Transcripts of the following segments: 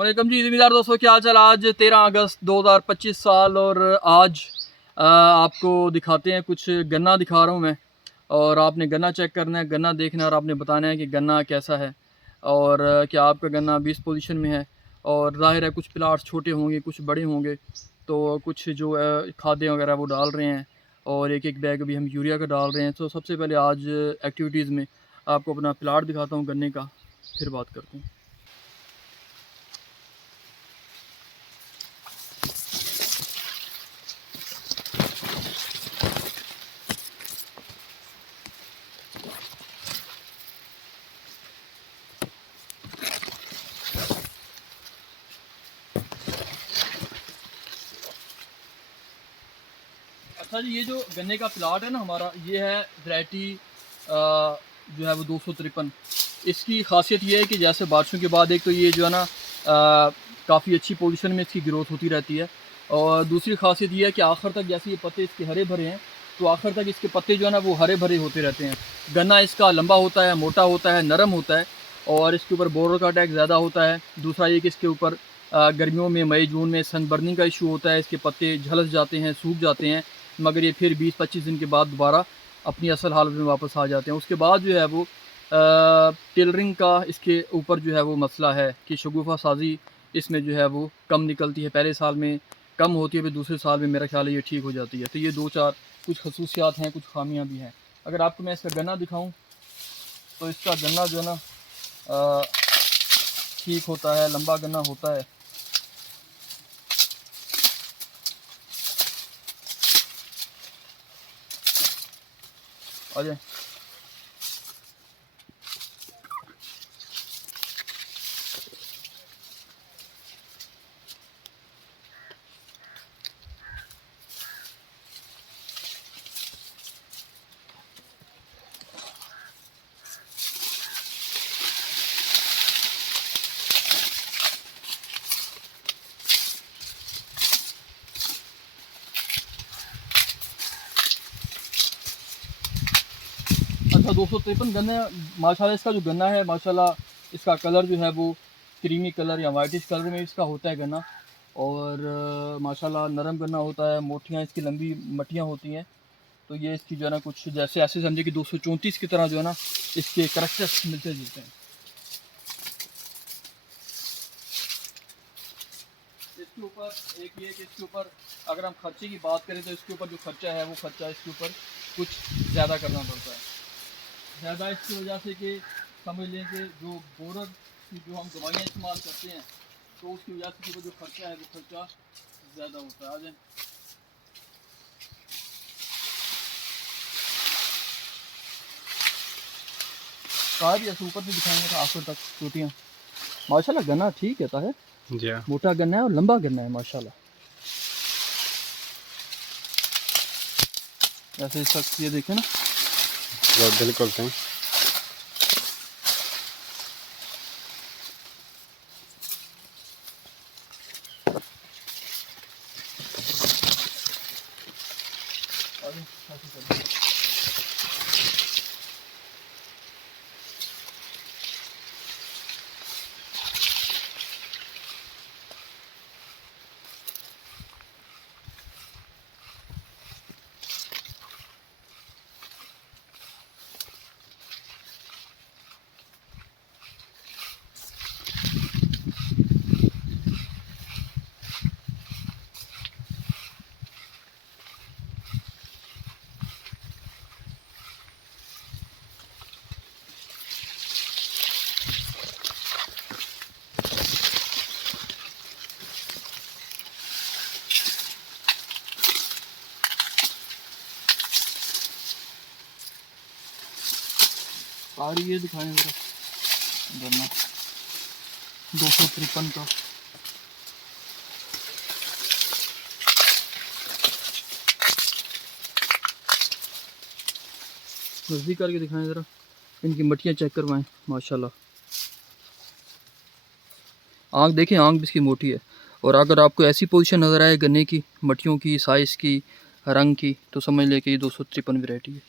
वालेकुम जी, ज़िम्मेदार दोस्तों, क्या हाल चाल। आज 13 अगस्त 2025 साल और आज आपको दिखाते हैं कुछ गन्ना दिखा रहा हूँ मैं। और आपने गन्ना चेक करना है, गन्ना देखना है और आपने बताना है कि गन्ना कैसा है और क्या आपका गन्ना 20 पोजीशन में है। और ज़ाहिर है कुछ प्लाट्स छोटे होंगे, कुछ बड़े होंगे, तो कुछ जो खादें वगैरह वो डाल रहे हैं और एक एक बैग अभी हम यूरिया का डाल रहे हैं। तो सबसे पहले आज एक्टिविटीज़ में आपको अपना प्लाट दिखाता हूँ गन्ने का, फिर बात करते हैं। अच्छा जी, ये जो गन्ने का प्लाट है ना हमारा, ये है वैरायटी जो है वो 253। इसकी खासियत ये है कि जैसे बारिशों के बाद एक तो ये जो है ना काफ़ी अच्छी पोजीशन में इसकी ग्रोथ होती रहती है। और दूसरी खासियत ये है कि आखिर तक जैसे ये पत्ते इसके हरे भरे हैं, तो आखिर तक इसके पत्ते जो है ना वो हरे भरे होते रहते हैं। गन्ना इसका लंबा होता है, मोटा होता है, नरम होता है और इसके ऊपर बोरर का अटैक ज़्यादा होता है। दूसरा ये कि इसके ऊपर गर्मियों में मई जून में सनबर्निंग का इशू होता है, इसके पत्ते झलस जाते हैं, सूख जाते हैं, मगर ये फिर 20-25 दिन के बाद दोबारा अपनी असल हालत में वापस आ जाते हैं। उसके बाद जो है वो टेलरिंग का इसके ऊपर जो है वो मसला है कि शगुफ़ा साजी इसमें जो है वो कम निकलती है। पहले साल में कम होती है, फिर दूसरे साल में मेरा ख्याल है ये ठीक हो जाती है। तो ये 2-4 कुछ खसूसियात हैं, कुछ खामियां भी हैं। अगर आपको मैं इसका गन्ना दिखाऊं तो इसका गन्ना जो है ना ठीक होता है, लंबा गन्ना होता है। आ जाए। अच्छा, 253 गन्ना माशाल्लाह। इसका जो गन्ना है माशाल्लाह, इसका कलर जो है वो क्रीमी कलर या वाइटिश कलर में इसका होता है गन्ना। और माशाल्लाह नरम गन्ना होता है, मोटियाँ इसकी लंबी मटियाँ होती हैं। तो ये इसकी जो है ना कुछ जैसे ऐसे समझे कि 234 की तरह जो है ना इसके करैक्टर्स मिलते जुलते हैं। इसके ऊपर एक ये कि इसके ऊपर अगर हम खर्चे की बात करें तो इसके ऊपर जो खर्चा है वो खर्चा इसके ऊपर कुछ ज़्यादा करना पड़ता है। ज़्यादा इसकी वजह से कि समझ लें कि जो बोरर की जो हम दवाइयाँ इस्तेमाल करते हैं, तो उसकी वजह से जो खर्चा है वो खर्चा ज़्यादा होता है। आ जाए। कार जैसे ऊपर भी दिखाएंगे तो आखिर तक टूटियाँ। माशाल्लाह गन्ना ठीक है है, जी हाँ। मोटा गन्ना है और लंबा गन्ना है माशाल्लाह। जैसे इस वक्त ये देखें ना। बिल्कुल सही। कार ये दिखाएं जरा गन्ना 253 का। नज़दीक करके दिखाएं ज़रा, इनकी मटियाँ चेक करवाएं। माशाल्लाह आँख देखें, आँख भी इसकी मोटी है। और अगर आपको ऐसी पोजीशन नज़र आए गन्ने की, मटियों की, साइज़ की, रंग की, तो समझ लें कि ये 253 वैरायटी है।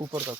ऊपर तक।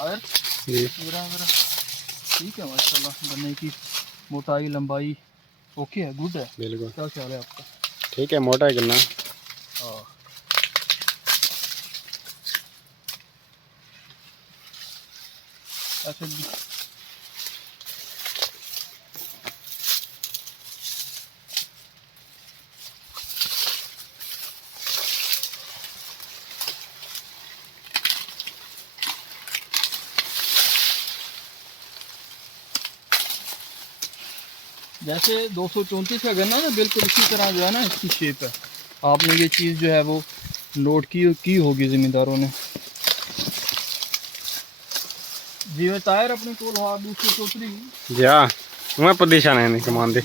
आयर जी मेरा ठीक है माशाल्लाह। बनने की मोटाई लंबाई ओके है, गुड है। बिल्कुल क्या ख्याल है आपका? ठीक है, मोटा है कितना। हाँ ऐसे जैसे 234 का गन्ना ना बिल्कुल इसी तरह जो है ना इसकी शेप है। आपने ये चीज़ जो है वो नोट की होगी ज़मींदारों ने। जिवें टायर अपने को हाँ 234 जी हाँ, मैं पदीशा नहीं कमान दे।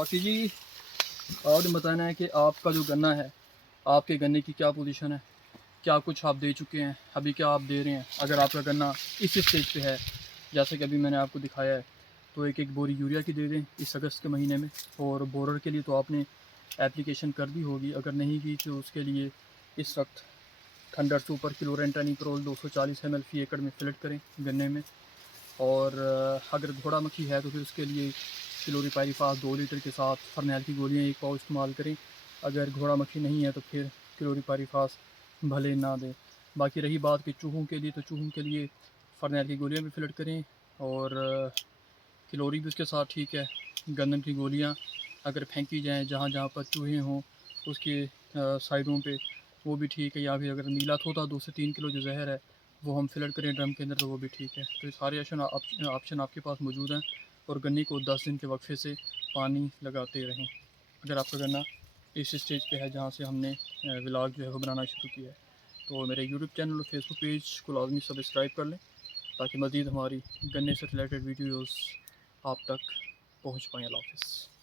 बाकी जी आपने बताना है कि आपका जो गन्ना है, आपके गन्ने की क्या पोजीशन है, क्या कुछ आप दे चुके हैं, अभी क्या आप दे रहे हैं। अगर आपका गन्ना इस स्टेज पे है जैसे कि अभी मैंने आपको दिखाया है, तो एक एक बोरी यूरिया की दे दें इस अगस्त के महीने में। और बोरर के लिए तो आपने एप्लीकेशन कर दी होगी, अगर नहीं की तो उसके लिए इस वक्त 100 सुपर क्लोरेंटानिप्रोल 240 ml फी एकड़ में फिलट करें गन्ने में। और अगर घोड़ा मक्खी है तो फिर उसके लिए क्लोरीपाइरीफास 2 लीटर के साथ फरनैल की गोलियाँ 1 पाव इस्तेमाल करें। अगर घोड़ा मक्खी नहीं है तो फिर क्लोरीपाइरीफास भले ना दें। बाकी रही बात कि चूहों के लिए, तो चूहों के लिए फरनैल की गोलियाँ भी फिलट करें और क्लोरी भी उसके साथ ठीक है। गंदम की गोलियाँ अगर फेंकी जाएँ जहाँ जहाँ पर चूहे हों उसके साइडों पे, वो भी ठीक है। या फिर अगर नीला तोता 2 से 3 किलो जो जहर है वो हम फिलट करें ड्रम के अंदर, तो वो भी ठीक है। तो ये सारे ऑप्शन आपके पास मौजूद हैं। और गन्ने को 10 दिन के वक्फे से पानी लगाते रहें। अगर आपका गन्ना इस स्टेज पे है जहाँ से हमने व्लॉग जो है वो बनाना शुरू किया है, तो मेरे यूट्यूब चैनल और फेसबुक पेज को लाजमी सब्सक्राइब कर लें ताकि मज़ीद हमारी गन्ने से रिलेटेड वीडियोज़ आप तक पहुँच पाएँ। अल्लाह हाफ़िज़।